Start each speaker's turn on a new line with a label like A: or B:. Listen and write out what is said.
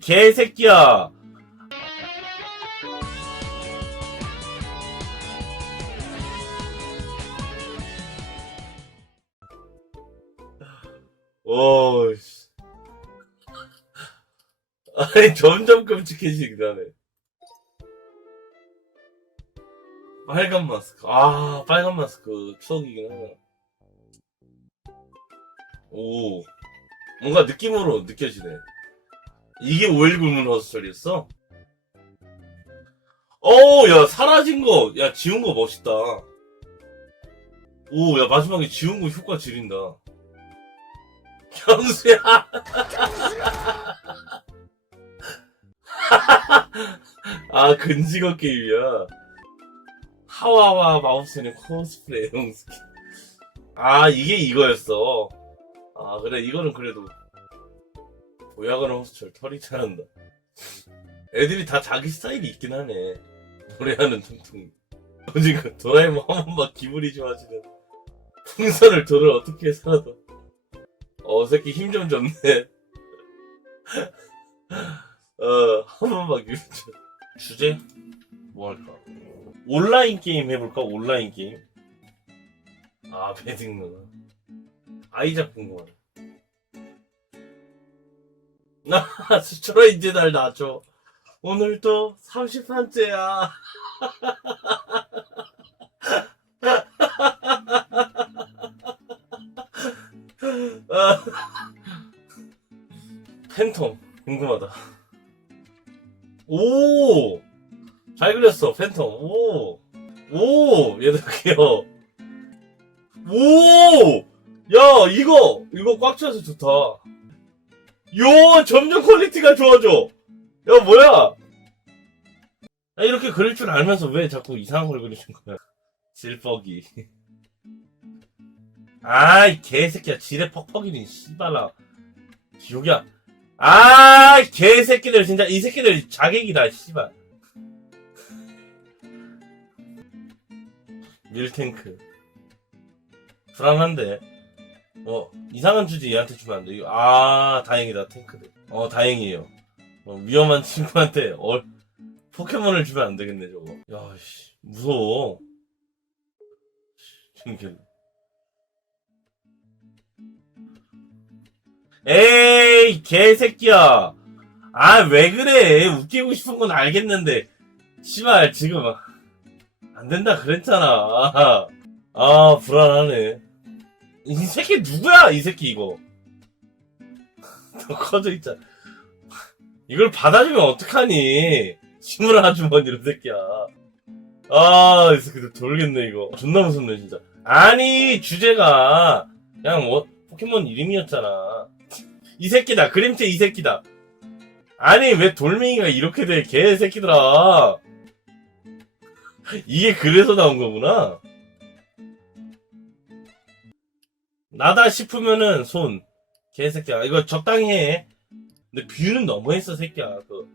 A: 이 개새끼야. 오, 씨. 아니, 점점 끔찍해지긴 하네. 빨간 마스크. 아, 빨간 마스크. 추억이긴 하네. 오. 뭔가 느낌으로 느껴지네. 이게 5.19 문허스절이었어? 오, 야, 사라진 거, 야, 지운 거 멋있다. 오, 야, 마지막에 지운 거 효과 지린다. 경수야! 아, 근직어 게임이야. 하와와 마우스는 코스프레 용스키. 아, 이게 이거였어. 아, 그래, 이거는 그래도. 보약은 호스철 털이 잘한다. 애들이 다 자기 스타일이 있긴 하네. 노래하는 퉁퉁. 어지가 도라에몽 한 번만 기분이 좋아지는. 풍선을 돌을 어떻게 살아도. 어, 새끼 힘 좀 줬네. 어, 한 번만 기분 좋 주제? 뭐 할까? 온라인 게임 해볼까? 온라인 게임? 아, 배딩 누나. 아이작 궁금하네. 나, 수초로 이제 날 놔줘. 오늘도 30판째야. 팬텀, 궁금하다. 오! 잘 그렸어, 팬텀. 오! 오! 얘들 귀여워. 오! 야, 이거! 이거 꽉 차서 좋다. 요! 점점 퀄리티가 좋아져! 야, 뭐야! 야, 이렇게 그릴 줄 알면서 왜 자꾸 이상한 걸 그리신 거야? 질퍽이. 아이, 개새끼야. 지레 퍽퍽이니, 씨발라. 지옥이야. 아, 개새끼들, 진짜, 이 새끼들 자객이다, 씨발. 밀탱크. 불안한데. 어, 이상한 주제 얘한테 주면 안 돼. 아, 다행이다, 탱크들. 어, 다행이에요. 어, 위험한 친구한테, 어, 포켓몬을 주면 안 되겠네, 저거. 야, 씨, 무서워. 지금 에이, 개새끼야. 아, 왜 그래. 웃기고 싶은 건 알겠는데. 씨발, 지금, 안 된다 그랬잖아. 아, 불안하네. 이 새끼 누구야, 이 새끼, 이거. 더 커져 있잖아. 이걸 받아주면 어떡하니. 식물 아주머니로 새끼야. 아, 이 새끼들 돌겠네, 이거. 존나 무섭네, 진짜. 아니, 주제가, 그냥 뭐, 포켓몬 이름이었잖아. 이 새끼다. 그림체 이 새끼다. 아니, 왜 돌멩이가 이렇게 돼, 개새끼들아. 이게 그래서 나온 거구나. 나다 싶으면은 손. 개새끼야. 이거 적당히 해. 근데 뷰는 너무했어, 새끼야. 그,